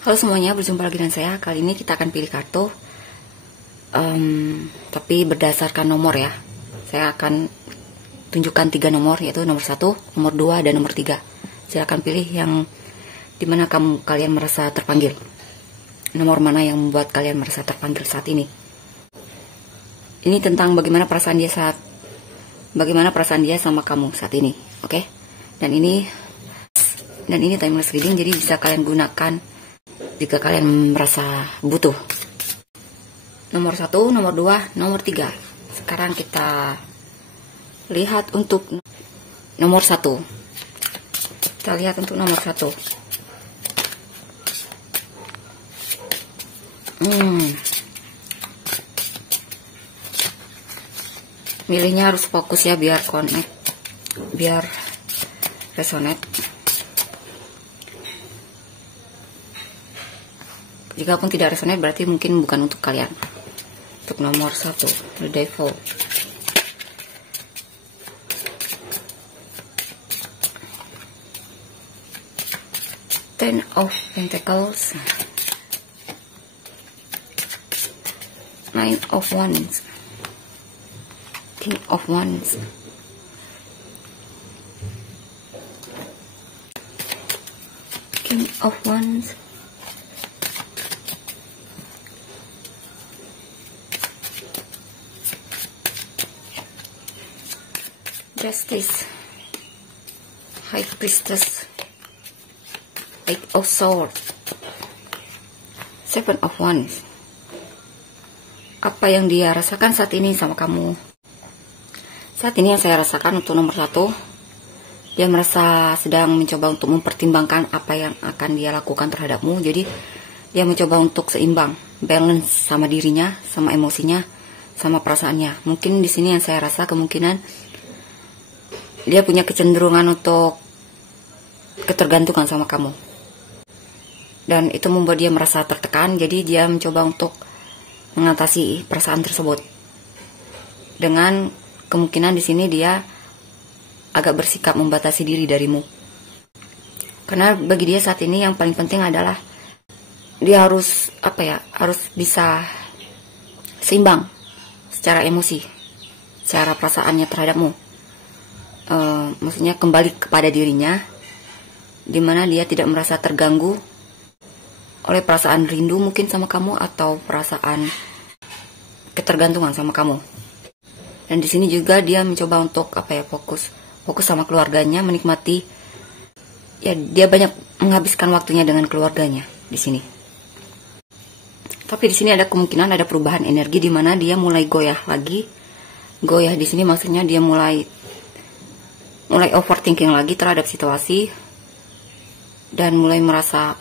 Halo semuanya, berjumpa lagi dengan saya. Kali ini kita akan pilih kartu, tapi berdasarkan nomor ya. Saya akan tunjukkan 3 nomor, yaitu nomor 1, nomor 2, dan nomor 3. Silakan pilih yang dimana kalian merasa terpanggil. Nomor mana yang membuat kalian merasa terpanggil saat ini. Ini tentang bagaimana perasaan dia sama kamu saat ini, oke? Dan ini timeless reading, jadi bisa kalian gunakan jika kalian merasa butuh. Nomor 1, nomor 2, nomor 3. Sekarang kita lihat untuk nomor 1. Kita lihat untuk nomor 1. Milihnya harus fokus ya, biar connect, biar resonate. Jikapun tidak resonate, berarti mungkin bukan untuk kalian. Untuk nomor 1, The Devil. Ten of Pentacles. Nine of Wands. King of Wands. King of Wands. Justice. High Priestess. Eight of Swords. Seven of Wands. Apa yang dia rasakan saat ini sama kamu? Saat ini yang saya rasakan untuk nomor 1, dia merasa sedang mencoba untuk mempertimbangkan apa yang akan dia lakukan terhadapmu. Jadi dia mencoba untuk seimbang, balance sama dirinya, sama emosinya, sama perasaannya. Mungkin di sini yang saya rasa kemungkinan dia punya kecenderungan untuk ketergantungan sama kamu. Dan itu membuat dia merasa tertekan, jadi dia mencoba untuk mengatasi perasaan tersebut. Dengan kemungkinan di sini dia agak bersikap membatasi diri darimu. Karena bagi dia saat ini yang paling penting adalah dia harus harus bisa seimbang secara emosi, secara perasaannya terhadapmu. Maksudnya kembali kepada dirinya, dimana dia tidak merasa terganggu oleh perasaan rindu mungkin sama kamu, atau perasaan ketergantungan sama kamu. Dan di sini juga dia mencoba untuk fokus sama keluarganya, menikmati ya, dia banyak menghabiskan waktunya dengan keluarganya di sini. Tapi di sini ada kemungkinan ada perubahan energi, dimana dia mulai goyah lagi. Goyah di sini maksudnya dia mulai overthinking lagi terhadap situasi, dan mulai merasa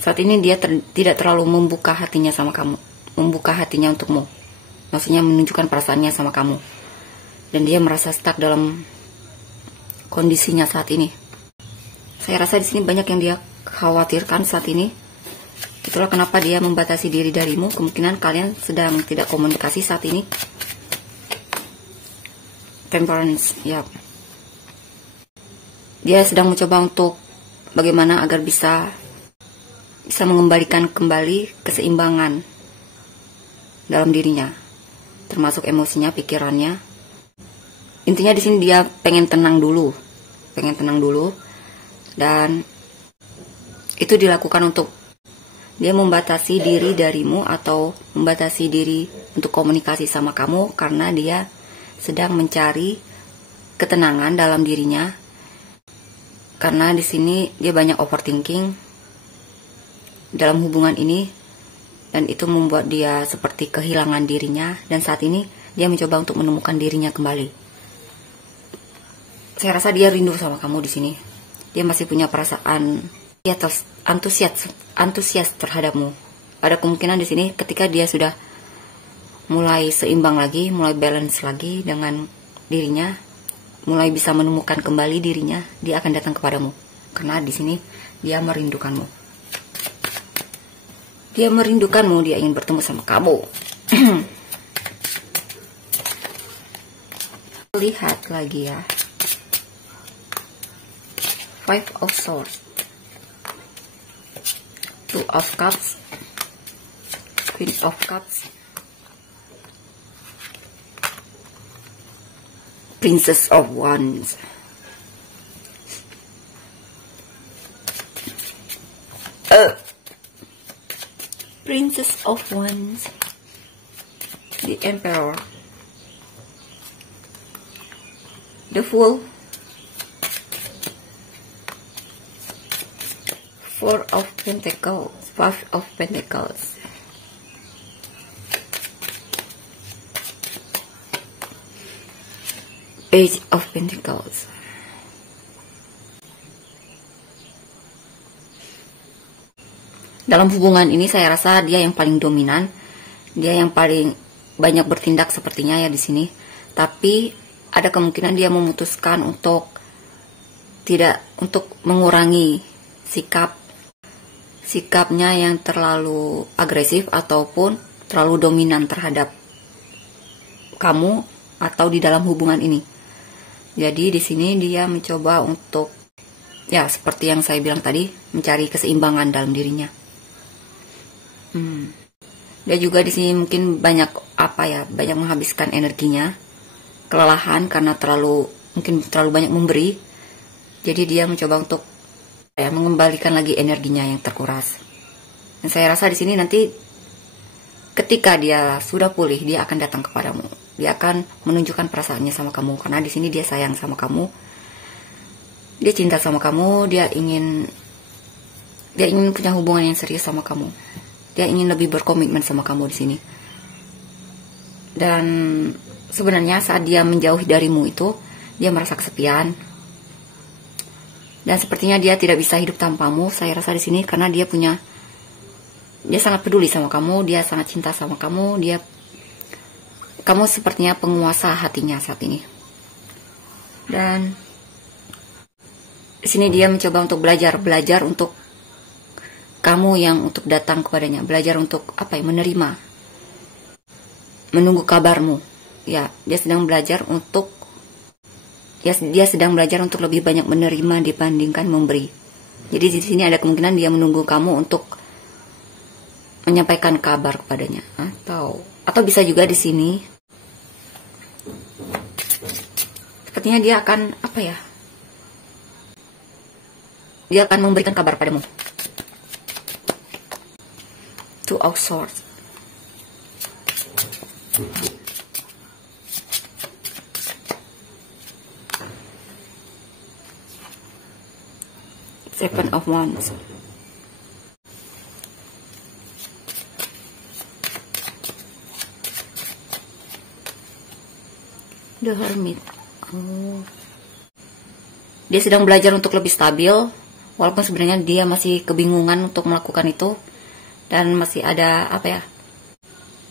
saat ini dia tidak terlalu membuka hatinya sama kamu, membuka hatinya untukmu, maksudnya menunjukkan perasaannya sama kamu, dan dia merasa stuck dalam kondisinya saat ini. Saya rasa di sini banyak yang dia khawatirkan saat ini. Itulah kenapa dia membatasi diri darimu. Kemungkinan kalian sedang tidak komunikasi saat ini. Temperance, ya. Dia sedang mencoba untuk bagaimana agar bisa mengembalikan kembali keseimbangan dalam dirinya, termasuk emosinya, pikirannya. Intinya di sini dia pengen tenang dulu, dan itu dilakukan untuk dia membatasi diri darimu, atau membatasi diri untuk komunikasi sama kamu, karena dia sedang mencari ketenangan dalam dirinya. Karena di sini dia banyak overthinking dalam hubungan ini, dan itu membuat dia seperti kehilangan dirinya, dan saat ini dia mencoba untuk menemukan dirinya kembali. Saya rasa dia rindu sama kamu di sini. Dia masih punya perasaan antusias terhadapmu. Ada kemungkinan di sini ketika dia sudah mulai seimbang lagi, mulai balance lagi dengan dirinya, mulai bisa menemukan kembali dirinya, dia akan datang kepadamu. Karena di sini dia merindukanmu. Dia ingin bertemu sama kamu. Lihat lagi ya. Five of Swords. Two of Cups, Queen of Cups, Princess of Wands, Princess of Wands, the Emperor, the Fool, Four of Pentacles, Five of Pentacles, Page of Pentacles. Dalam hubungan ini saya rasa dia yang paling dominan, dia yang paling banyak bertindak sepertinya ya di sini. Tapi ada kemungkinan dia memutuskan untuk mengurangi sikapnya yang terlalu agresif ataupun terlalu dominan terhadap kamu atau di dalam hubungan ini. Jadi di sini dia mencoba untuk, ya seperti yang saya bilang tadi, mencari keseimbangan dalam dirinya. Dia juga di sini mungkin banyak menghabiskan energinya, kelelahan karena mungkin terlalu banyak memberi. Jadi dia mencoba untuk mengembalikan lagi energinya yang terkuras. Dan saya rasa di sini nanti ketika dia sudah pulih, dia akan datang kepadamu. Dia akan menunjukkan perasaannya sama kamu karena di sini dia sayang sama kamu. Dia cinta sama kamu, dia ingin punya hubungan yang serius sama kamu. Dia ingin lebih berkomitmen sama kamu di sini. Dan sebenarnya saat dia menjauh darimu itu, dia merasa kesepian. Dan sepertinya dia tidak bisa hidup tanpamu. Saya rasa di sini karena dia sangat peduli sama kamu, dia sangat cinta sama kamu, kamu sepertinya penguasa hatinya saat ini. Dan di sini dia mencoba untuk belajar untuk kamu yang untuk datang kepadanya, belajar untuk menerima, menunggu kabarmu. Ya, dia sedang belajar untuk lebih banyak menerima dibandingkan memberi. Jadi di sini ada kemungkinan dia menunggu kamu untuk menyampaikan kabar kepadanya, atau bisa juga di sini sepertinya dia akan dia akan memberikan kabar padamu. Two of Swords, Seven of Wands, The Hermit. Dia sedang belajar untuk lebih stabil, walaupun sebenarnya dia masih kebingungan untuk melakukan itu. Dan masih ada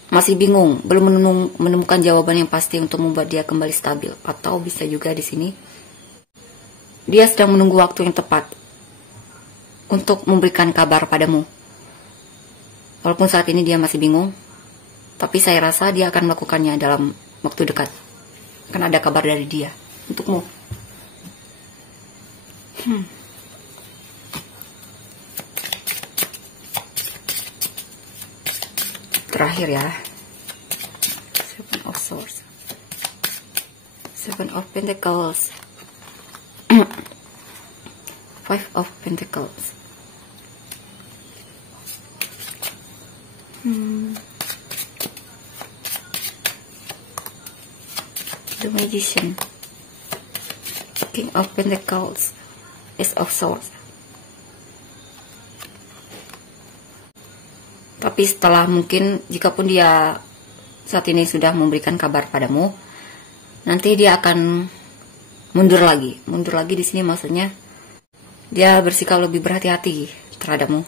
masih bingung, belum menemukan jawaban yang pasti untuk membuat dia kembali stabil. Atau bisa juga di sini dia sedang menunggu waktu yang tepat untuk memberikan kabar padamu. Walaupun saat ini dia masih bingung, tapi saya rasa dia akan melakukannya dalam waktu dekat. Akan ada kabar dari dia untukmu. Terakhir ya, Seven of Swords, Seven of Pentacles, Five of Pentacles, The Magician, King of Pentacles, Ace of Swords. Tapi setelah mungkin, jikapun dia saat ini sudah memberikan kabar padamu, nanti dia akan mundur lagi. Mundur lagi di sini maksudnya dia bersikap lebih berhati-hati terhadapmu.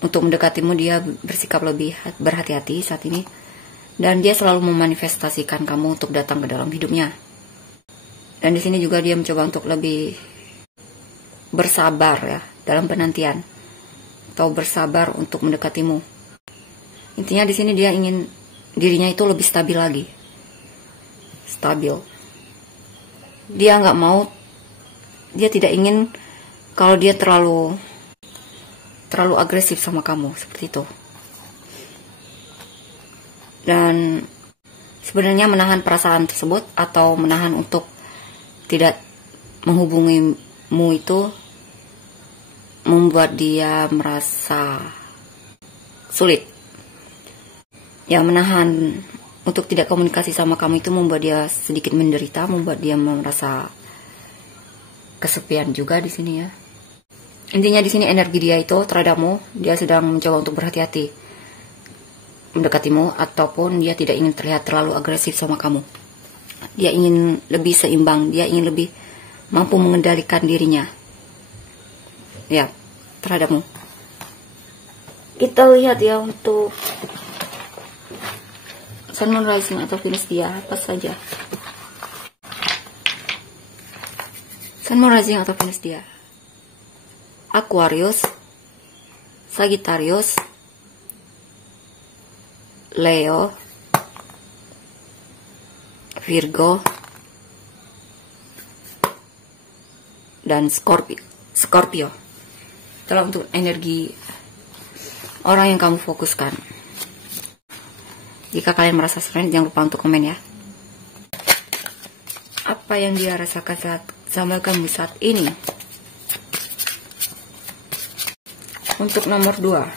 Untuk mendekatimu dia bersikap lebih berhati-hati saat ini. Dan dia selalu memanifestasikan kamu untuk datang ke dalam hidupnya. Dan di sini juga dia mencoba untuk lebih bersabar ya dalam penantian, atau bersabar untuk mendekatimu. Intinya di sini dia ingin dirinya itu lebih stabil lagi. Stabil. Dia tidak ingin kalau dia terlalu terlalu agresif sama kamu, seperti itu. Dan sebenarnya menahan perasaan tersebut atau menahan untuk tidak menghubungimu itu membuat dia merasa sulit. Ya, menahan untuk tidak komunikasi sama kamu itu membuat dia sedikit menderita, membuat dia merasa kesepian juga di sini ya. Intinya di sini energi dia itu terhadapmu, dia sedang mencoba untuk berhati-hati mendekatimu, ataupun dia tidak ingin terlihat terlalu agresif sama kamu. Dia ingin lebih seimbang, dia ingin lebih mampu mengendalikan dirinya ya terhadapmu. Kita lihat ya untuk Sun, Moon, Rising atau Venus dia apa saja. Sun, Moon, Rising atau Venus dia Aquarius, Sagittarius, Leo, Virgo, dan Scorpio. Itulah untuk energi orang yang kamu fokuskan. Jika kalian merasa sering, jangan lupa untuk komen ya. Apa yang dia rasakan sama kamu saat ini? Untuk nomor 2,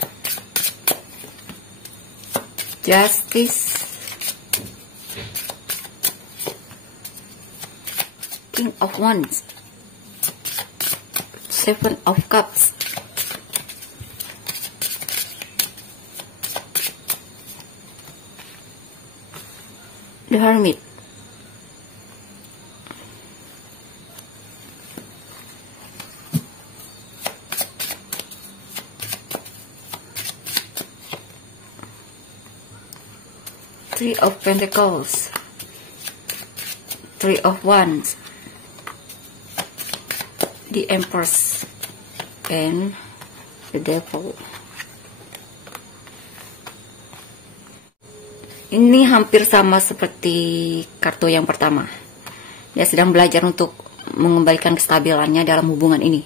Justice, King of Wands, Seven of Cups, The Hermit, Three of Pentacles, Three of Wands, the Empress, and the Devil. Ini hampir sama seperti kartu yang pertama. Dia sedang belajar untuk mengembalikan kestabilannya dalam hubungan ini.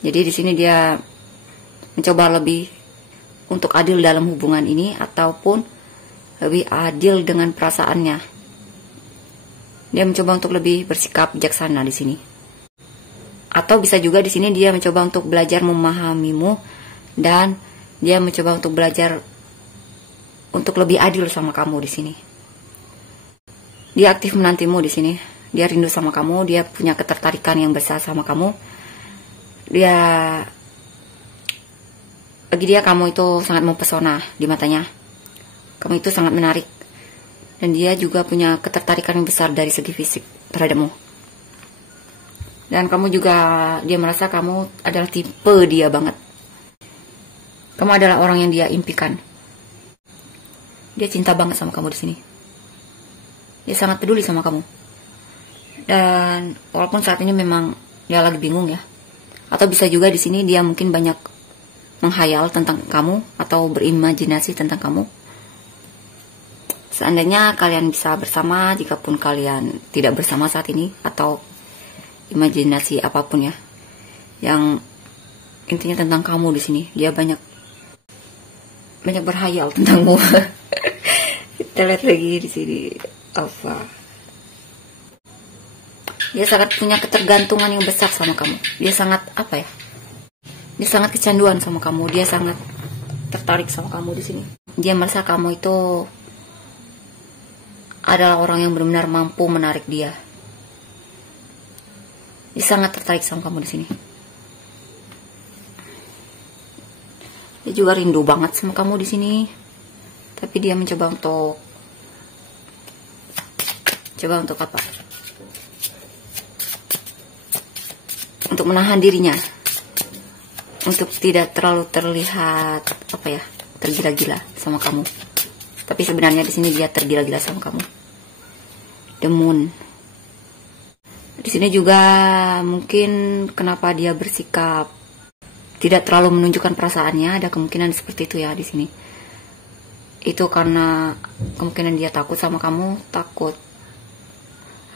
Jadi di sini dia mencoba lebih untuk adil dalam hubungan ini, ataupun lebih adil dengan perasaannya. Dia mencoba untuk lebih bersikap bijaksana di sini. Atau bisa juga di sini dia mencoba untuk belajar memahamimu, dan dia mencoba untuk belajar untuk lebih adil sama kamu di sini. Dia aktif menantimu di sini. Dia rindu sama kamu, dia punya ketertarikan yang besar sama kamu. Bagi dia kamu itu sangat mempesona di matanya. Kamu itu sangat menarik. Dan dia juga punya ketertarikan yang besar dari segi fisik terhadapmu. Dan kamu juga, dia merasa kamu adalah tipe dia banget. Kamu adalah orang yang dia impikan. Dia cinta banget sama kamu di sini. Dia sangat peduli sama kamu. Dan walaupun saat ini memang dia lagi bingung ya. Atau bisa juga di sini dia mungkin banyak menghayal tentang kamu atau berimajinasi tentang kamu. Seandainya kalian bisa bersama, jikapun kalian tidak bersama saat ini, atau imajinasi apapun ya, yang intinya tentang kamu di sini, dia banyak berhayal tentangmu. Kita lihat lagi di sini apa. Dia sangat punya ketergantungan yang besar sama kamu. Dia sangat apa ya? Dia sangat kecanduan sama kamu. Dia sangat tertarik sama kamu di sini. Dia merasa kamu itu adalah orang yang benar-benar mampu menarik dia. Dia sangat tertarik sama kamu di sini. Dia juga rindu banget sama kamu di sini. Tapi dia mencoba untuk apa? Untuk menahan dirinya, untuk tidak terlalu terlihat apa ya, tergila-gila sama kamu. Tapi sebenarnya di sini dia tergila-gila sama kamu. The Moon. Di sini juga mungkin kenapa dia bersikap tidak terlalu menunjukkan perasaannya, ada kemungkinan seperti itu ya di sini. Itu karena kemungkinan dia takut sama kamu, takut,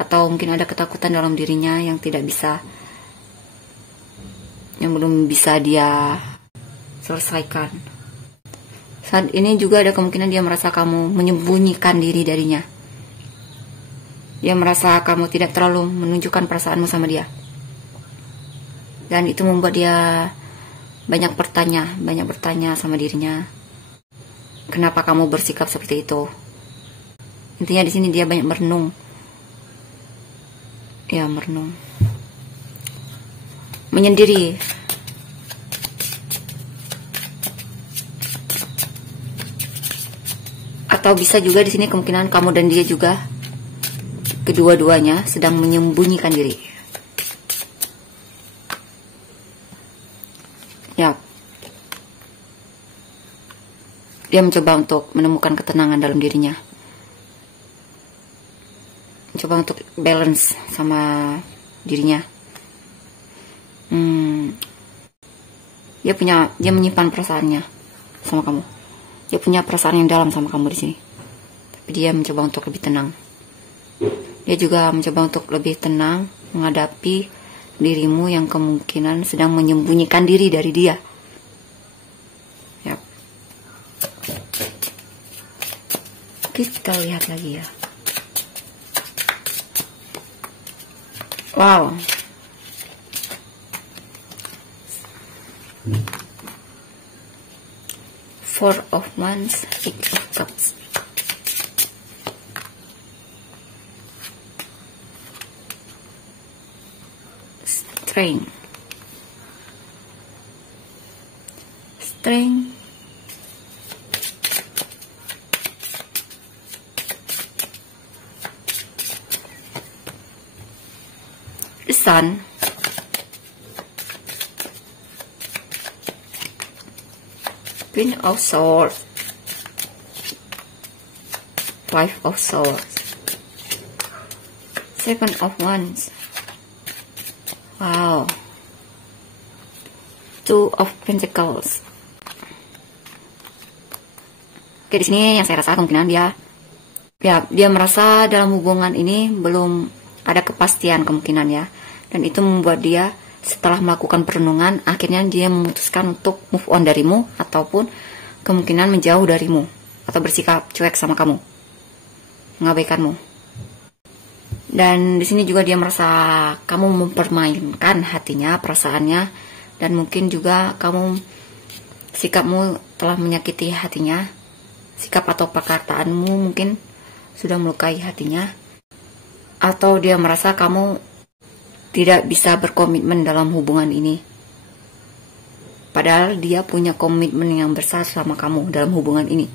atau mungkin ada ketakutan dalam dirinya yang belum bisa dia selesaikan. Saat ini juga ada kemungkinan dia merasa kamu menyembunyikan diri darinya. Dia merasa kamu tidak terlalu menunjukkan perasaanmu sama dia. Dan itu membuat dia banyak bertanya sama dirinya. Kenapa kamu bersikap seperti itu? Intinya di sini dia banyak merenung. Ya, merenung. Menyendiri. Atau bisa juga di sini kemungkinan kamu dan dia juga kedua-duanya sedang menyembunyikan diri. Ya. Dia mencoba untuk menemukan ketenangan dalam dirinya. Mencoba untuk balance sama dirinya. Dia menyimpan perasaannya sama kamu. Dia punya perasaan yang dalam sama kamu di sini. Tapi dia mencoba untuk lebih tenang. Dia juga mencoba untuk lebih tenang menghadapi dirimu yang kemungkinan sedang menyembunyikan diri dari dia. Yap. Kita lihat lagi ya. Wow. Four of Wands, Six of Cups. Strength. The Sun. Queen of Swords, Five of Swords, Seven of Wands, wow, Two of Pentacles. Oke, di sini yang saya rasa kemungkinan dia merasa dalam hubungan ini belum ada kepastian kemungkinan ya, dan itu membuat dia setelah melakukan perenungan, akhirnya dia memutuskan untuk move on darimu, ataupun kemungkinan menjauh darimu, atau bersikap cuek sama kamu, mengabaikanmu. Dan di sini juga dia merasa kamu mempermainkan hatinya, perasaannya, dan mungkin juga sikapmu telah menyakiti hatinya. Sikap atau perkataanmu mungkin sudah melukai hatinya, atau dia merasa kamu tidak bisa berkomitmen dalam hubungan ini. Padahal dia punya komitmen yang besar sama kamu dalam hubungan ini.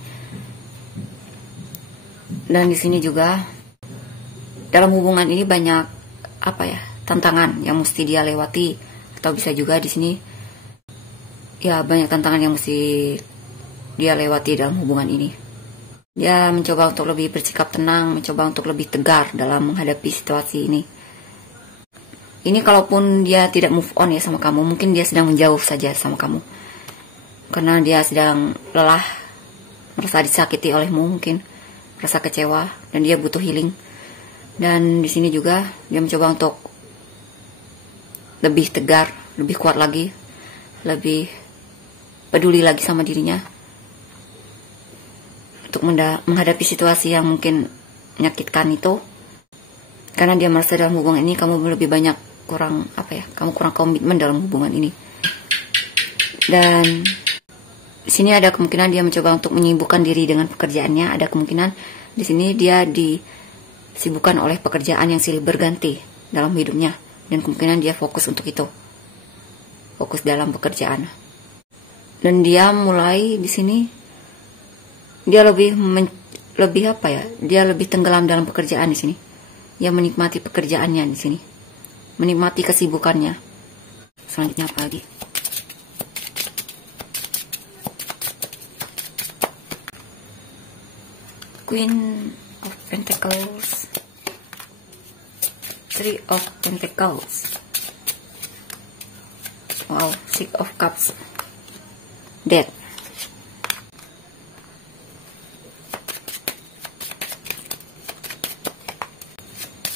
Dan di sini juga dalam hubungan ini banyak tantangan yang mesti dia lewati, atau bisa juga di sini ya banyak tantangan yang mesti dia lewati dalam hubungan ini. Dia mencoba untuk lebih bersikap tenang, mencoba untuk lebih tegar dalam menghadapi situasi ini. Ini kalaupun dia tidak move on ya sama kamu, mungkin dia sedang menjauh saja sama kamu. Karena dia sedang lelah, merasa disakiti olehmu mungkin, merasa kecewa, dan dia butuh healing. Dan di sini juga dia mencoba untuk lebih tegar, lebih kuat lagi, lebih peduli lagi sama dirinya. Untuk menghadapi situasi yang mungkin menyakitkan itu. Karena dia merasa dalam hubungan ini kamu lebih banyak kamu kurang komitmen dalam hubungan ini. Dan di sini ada kemungkinan dia mencoba untuk menyibukkan diri dengan pekerjaannya. Ada kemungkinan di sini dia disibukkan oleh pekerjaan yang silih berganti dalam hidupnya, dan kemungkinan dia fokus untuk itu, fokus dalam pekerjaan. Dan dia mulai di sini dia dia lebih tenggelam dalam pekerjaan di sini. Dia menikmati pekerjaannya di sini, menikmati kesibukannya. Selanjutnya apa lagi? Queen of Pentacles, Three of Pentacles, wow, Six of Cups, Death.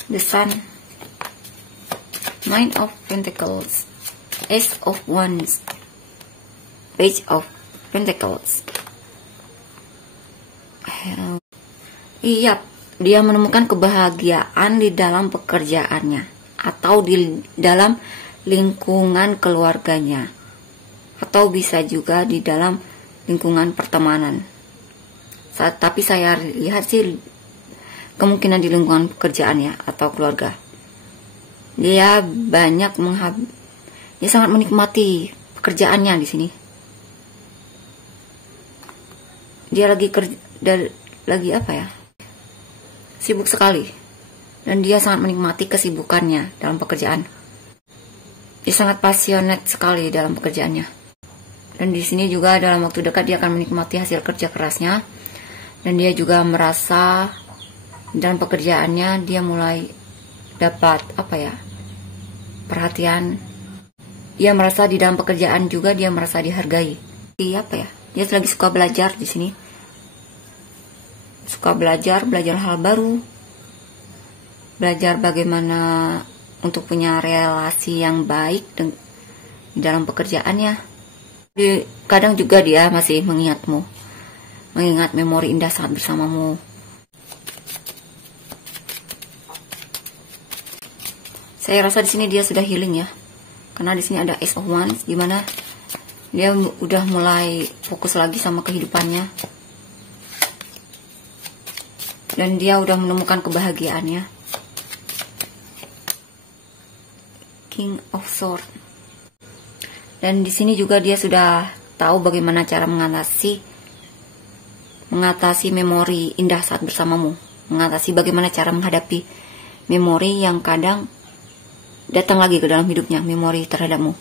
The Sun, Nine of Pentacles, Ace of Wands, Page of Pentacles. Iya, dia menemukan kebahagiaan di dalam pekerjaannya atau di dalam lingkungan keluarganya, atau bisa juga di dalam lingkungan pertemanan. Tapi saya lihat sih kemungkinan di lingkungan pekerjaannya atau keluarga. Dia dia sangat menikmati pekerjaannya di sini. Dia lagi apa ya? Sibuk sekali. Dan dia sangat menikmati kesibukannya dalam pekerjaan. Dia sangat passionate sekali dalam pekerjaannya. Dan di sini juga dalam waktu dekat dia akan menikmati hasil kerja kerasnya. Dan dia juga merasa dalam pekerjaannya dia mulai dapat perhatian. Dia merasa di dalam pekerjaan juga dia merasa dihargai. Dia lagi suka belajar di sini. Suka belajar hal baru. Belajar bagaimana untuk punya relasi yang baik di dalam pekerjaannya. Kadang juga dia masih mengingatmu. Mengingat memori indah saat bersamamu. Saya rasa di sini dia sudah healing ya. Karena di sini ada Ace of Wands, di mana dia udah mulai fokus lagi sama kehidupannya. Dan dia udah menemukan kebahagiaannya. King of Swords. Dan di sini juga dia sudah tahu bagaimana cara mengatasi memori indah saat bersamamu. Mengatasi bagaimana cara menghadapi memori yang kadang datang lagi ke dalam hidupnya, memori terhadapmu.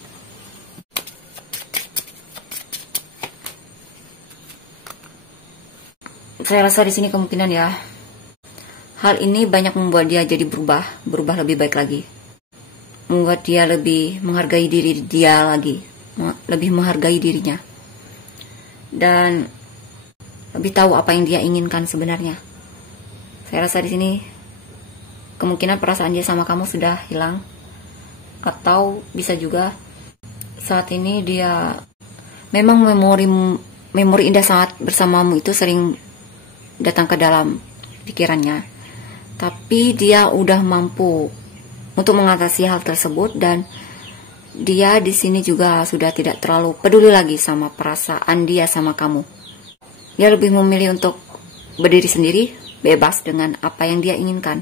Saya rasa di sini kemungkinan ya, hal ini banyak membuat dia jadi berubah lebih baik lagi. Membuat dia lebih menghargai diri dia lagi, lebih menghargai dirinya. Dan lebih tahu apa yang dia inginkan sebenarnya. Saya rasa di sini kemungkinan perasaan dia sama kamu sudah hilang. Atau bisa juga saat ini dia memang memori indah saat bersamamu itu sering datang ke dalam pikirannya. Tapi dia udah mampu untuk mengatasi hal tersebut, dan dia di sini juga sudah tidak terlalu peduli lagi sama perasaan dia sama kamu. Dia lebih memilih untuk berdiri sendiri, bebas dengan apa yang dia inginkan,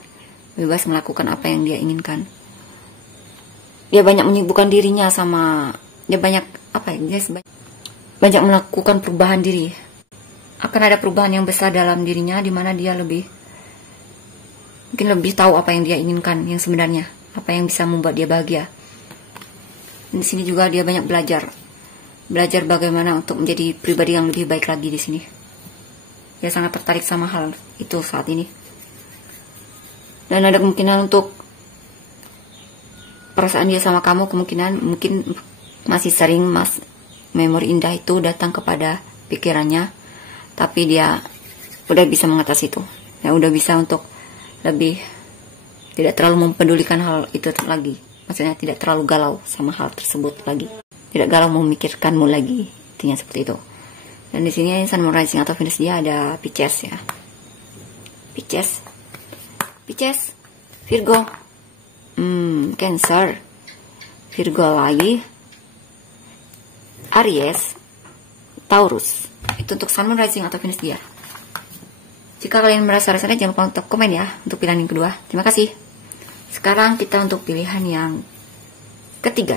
bebas melakukan apa yang dia inginkan. Dia banyak menyibukkan dirinya dia banyak banyak melakukan perubahan diri. Akan ada perubahan yang besar dalam dirinya, di mana dia mungkin lebih tahu apa yang dia inginkan yang sebenarnya, apa yang bisa membuat dia bahagia. Dan di sini juga dia banyak belajar bagaimana untuk menjadi pribadi yang lebih baik lagi di sini. Dia sangat tertarik sama hal itu saat ini. Dan ada kemungkinan untuk perasaan dia sama kamu mungkin masih sering memori indah itu datang kepada pikirannya, tapi dia udah bisa mengatasi itu. Ya udah bisa untuk lebih tidak terlalu mempedulikan hal itu lagi. Maksudnya tidak terlalu galau sama hal tersebut lagi. Tidak galau memikirkanmu lagi. Intinya seperti itu. Dan di sini Sun, Moon, Rising atau Venus dia ada Pisces ya. Pisces, Virgo, Cancer, Virgo lagi, Aries, Taurus. Itu untuk Sun, Moon, Rising atau Venus dia. Jika kalian merasa rasanya, jangan lupa untuk komen ya untuk pilihan yang kedua. Terima kasih. Sekarang kita untuk pilihan yang ketiga.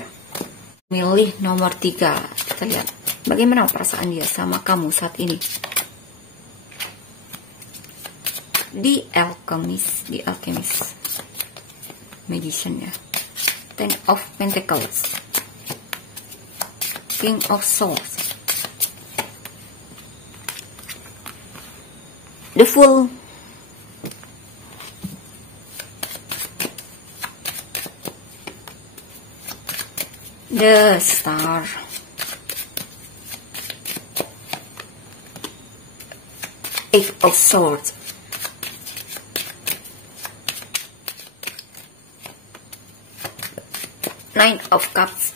Milih nomor 3. Kita lihat bagaimana perasaan dia sama kamu saat ini. The Alchemist, Magician ya. Ten of Pentacles, King of Swords, The Fool, The Star, Eight of Swords, Nine of Cups,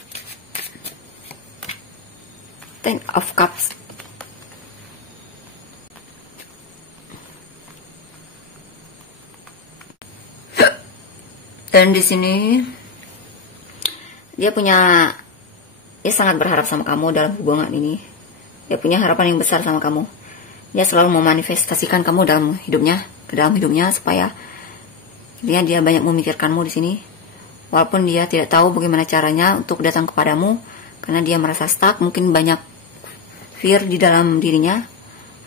Ten of Cups. Dan di sini dia sangat berharap sama kamu dalam hubungan ini. Dia punya harapan yang besar sama kamu. Dia selalu memanifestasikan kamu ke dalam hidupnya supaya dia banyak memikirkanmu di sini. Walaupun dia tidak tahu bagaimana caranya untuk datang kepadamu karena dia merasa stuck, mungkin banyak fear di dalam dirinya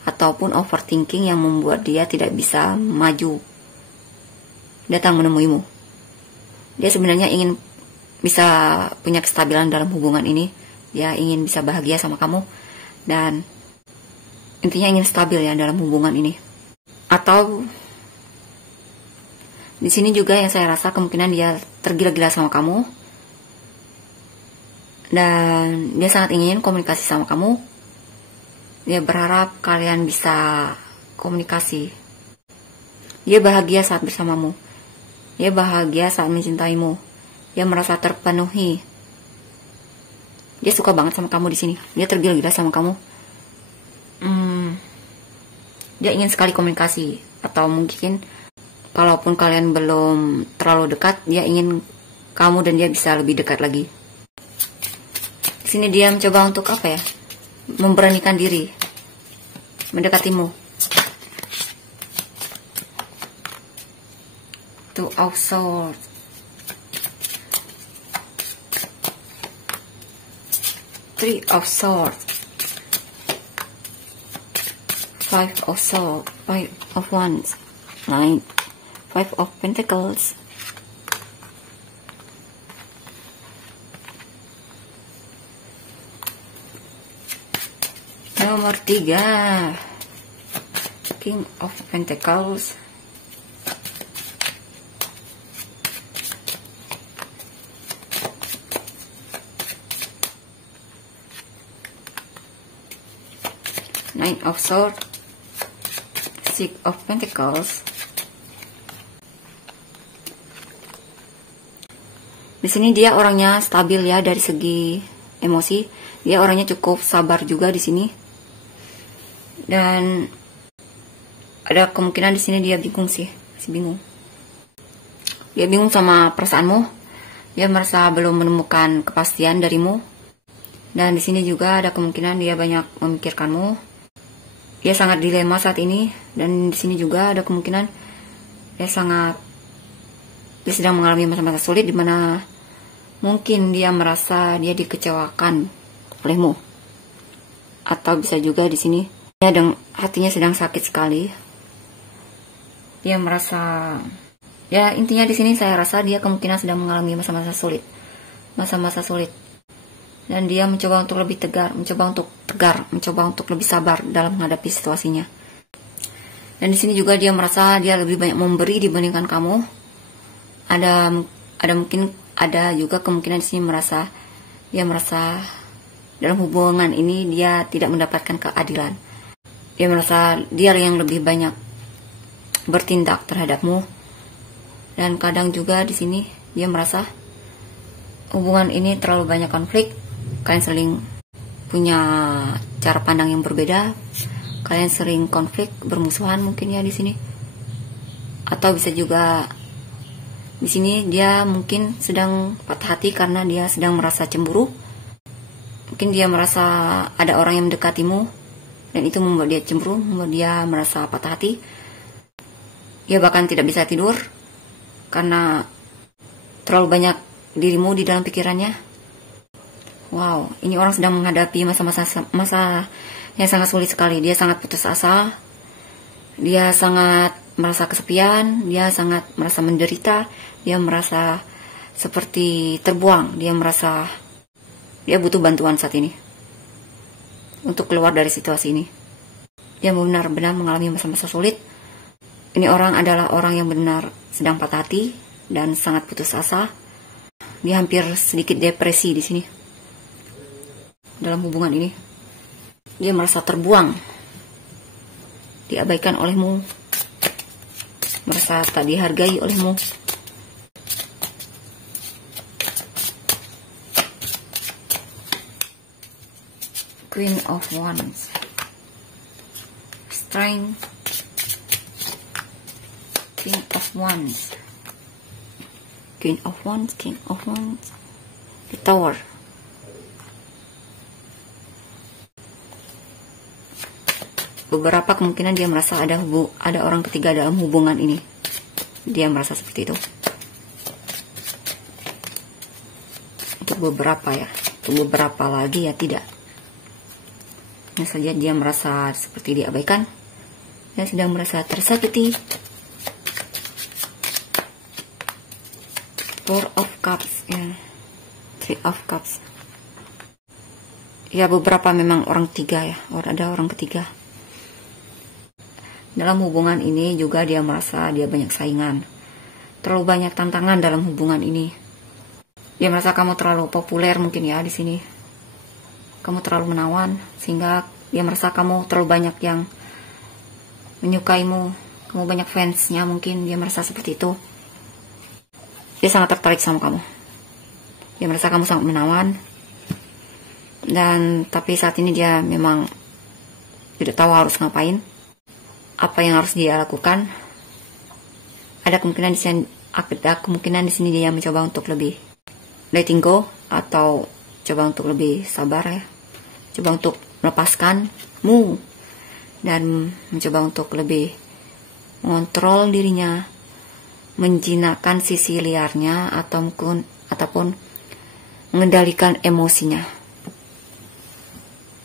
ataupun overthinking yang membuat dia tidak bisa maju datang menemuimu. Dia sebenarnya ingin bisa punya kestabilan dalam hubungan ini. Dia ingin bisa bahagia sama kamu. Dan intinya ingin stabil ya dalam hubungan ini. Atau di sini juga yang saya rasa kemungkinan dia tergila-gila sama kamu. Dan dia sangat ingin komunikasi sama kamu. Dia berharap kalian bisa komunikasi. Dia bahagia saat bersamamu. Dia bahagia saat mencintaimu. Dia merasa terpenuhi. Dia suka banget sama kamu di sini. Dia tergila-gila sama kamu. Dia ingin sekali komunikasi. Atau mungkin kalaupun kalian belum terlalu dekat, dia ingin kamu dan dia bisa lebih dekat lagi. Di sini dia mencoba untuk apa ya? Memberanikan diri mendekatimu. Two of Swords. Three of Swords. Five of Swords. Five of Wands. Nine. Five of Pentacles. Nomor 3. King of Pentacles. Nine of Swords, Six of Pentacles. Di sini dia orangnya stabil ya dari segi emosi. Dia orangnya cukup sabar juga di sini. Dan ada kemungkinan di sini dia bingung sih, masih bingung. Dia bingung sama perasaanmu. Dia merasa belum menemukan kepastian darimu. Dan di sini juga ada kemungkinan dia banyak memikirkanmu. Dia sangat dilema saat ini, dan di sini juga ada kemungkinan dia sedang mengalami masa-masa sulit di mana mungkin dia merasa dia dikecewakan olehmu. Atau bisa juga di sini hatinya sedang sakit sekali. Dia merasa intinya di sini saya rasa dia kemungkinan sedang mengalami masa-masa sulit. Dan dia mencoba untuk lebih mencoba untuk lebih sabar dalam menghadapi situasinya. Dan di sini juga dia merasa dia lebih banyak memberi dibandingkan kamu. Ada juga kemungkinan di sini dia merasa dalam hubungan ini dia tidak mendapatkan keadilan. Dia merasa dia yang lebih banyak bertindak terhadapmu. Dan kadang juga di sini dia merasa hubungan ini terlalu banyak konflik. Kalian sering punya cara pandang yang berbeda. Kalian sering konflik, bermusuhan mungkin ya di sini. Atau bisa juga di sini dia mungkin sedang patah hati karena dia sedang merasa cemburu. Mungkin dia merasa ada orang yang mendekatimu dan itu membuat dia cemburu, membuat dia merasa patah hati. Dia bahkan tidak bisa tidur karena terlalu banyak dirimu di dalam pikirannya. Wow, ini orang sedang menghadapi masa yang sangat sulit sekali. Dia sangat putus asa. Dia sangat merasa kesepian. Dia sangat merasa menderita. Dia merasa seperti terbuang. Dia merasa dia butuh bantuan saat ini untuk keluar dari situasi ini. Dia benar-benar mengalami masa-masa sulit. Ini orang adalah orang yang benar sedang patah hati dan sangat putus asa. Dia hampir sedikit depresi di sini. Dalam hubungan ini dia merasa terbuang, diabaikan olehmu, merasa tak dihargai olehmu. Queen of Wands, Strength, King of Wands, Queen of Wands, King of Wands, the Tower. Beberapa kemungkinan dia merasa ada orang ketiga dalam hubungan ini. Dia merasa seperti itu. Untuk beberapa ya, untuk beberapa lagi ya tidak. Hanya saja dia merasa seperti diabaikan dan sedang merasa tersakiti. Four of Cups, ya. Three of Cups. Ya beberapa memang orang ketiga ya, ada orang ketiga. Dalam hubungan ini juga dia merasa dia banyak saingan. Terlalu banyak tantangan dalam hubungan ini. Dia merasa kamu terlalu populer mungkin ya di sini. Kamu terlalu menawan sehingga dia merasa kamu terlalu banyak yang menyukaimu. Kamu banyak fansnya mungkin, dia merasa seperti itu. Dia sangat tertarik sama kamu. Dia merasa kamu sangat menawan. Dan tapi saat ini dia memang tidak tahu harus ngapain. Apa yang harus dia lakukan? Ada kemungkinan di sini dia mencoba untuk lebih letting go atau coba untuk lebih sabar ya. Coba untuk melepaskanmu dan mencoba untuk lebih mengontrol dirinya, menjinakkan sisi liarnya ataupun mengendalikan emosinya,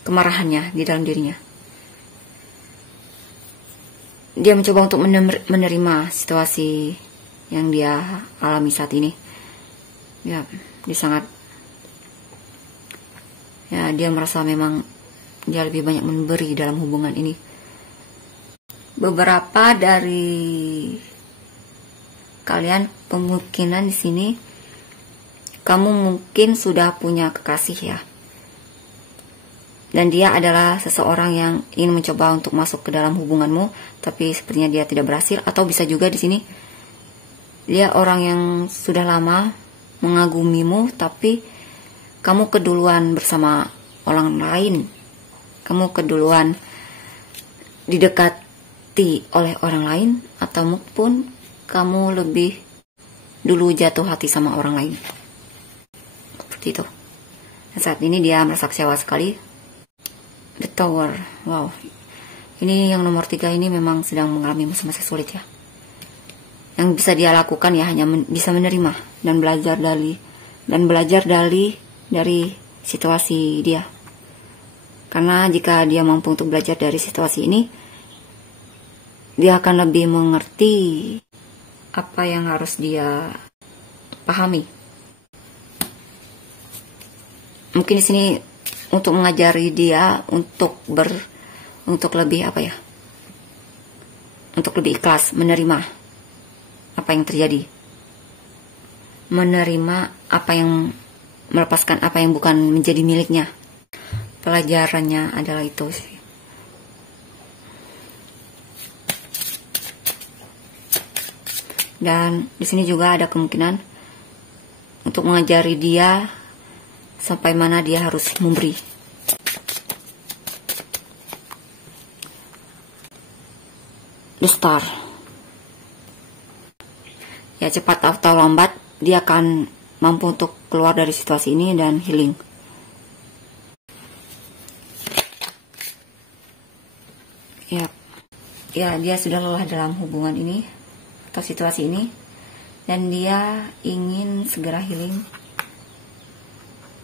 kemarahannya di dalam dirinya. Dia mencoba untuk menerima situasi yang dia alami saat ini. Ya, dia sangat, ya dia merasa memang dia lebih banyak memberi dalam hubungan ini. Beberapa dari kalian kemungkinan di sini kamu mungkin sudah punya kekasih ya. Dan dia adalah seseorang yang ingin mencoba untuk masuk ke dalam hubunganmu, tapi sepertinya dia tidak berhasil. Atau bisa juga di sini dia orang yang sudah lama mengagumimu, tapi kamu keduluan bersama orang lain. Kamu keduluan didekati oleh orang lain, atau mungkin kamu lebih dulu jatuh hati sama orang lain. Seperti itu. Dan saat ini dia merasa kecewa sekali. The Tower, wow. Ini yang nomor 3 ini memang sedang mengalami masa-masa sulit ya. Yang bisa dia lakukan ya hanya bisa menerima dan belajar dari situasi dia. Karena jika dia mampu untuk belajar dari situasi ini, dia akan lebih mengerti apa yang harus dia pahami. Mungkin di sini untuk mengajari dia untuk lebih untuk lebih ikhlas menerima apa yang terjadi, melepaskan apa yang bukan menjadi miliknya. Pelajarannya adalah itu sih. Dan di sini juga ada kemungkinan untuk mengajari dia sampai mana dia harus memberi. The Star. Ya cepat atau lambat dia akan mampu untuk keluar dari situasi ini dan healing. Ya dia sudah lelah dalam hubungan ini atau situasi ini, dan dia ingin segera healing.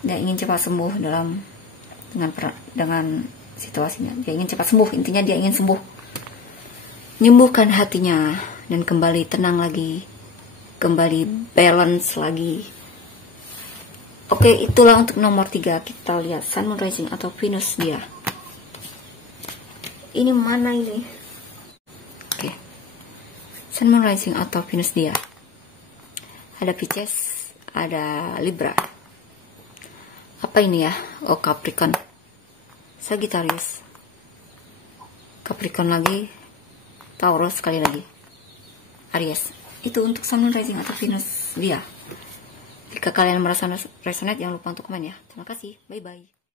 Dia ingin cepat sembuh dengan situasinya. Dia ingin cepat sembuh, intinya dia ingin sembuh. Menyembuhkan hatinya dan kembali tenang lagi, kembali balance lagi. Oke, itulah untuk nomor 3. Kita lihat Sun, Moon, Rising atau Venus dia. Ini mana ini? Oke. Sun, Moon, Rising atau Venus dia. Ada Pisces, ada Libra. Apa ini ya? Oh, Capricorn, Sagittarius, Capricorn lagi, Taurus sekali lagi, Aries. Itu untuk Sun, Moon, Rising atau Venus dia. Jika kalian merasa resonate, jangan lupa untuk komen ya. Terima kasih, bye bye.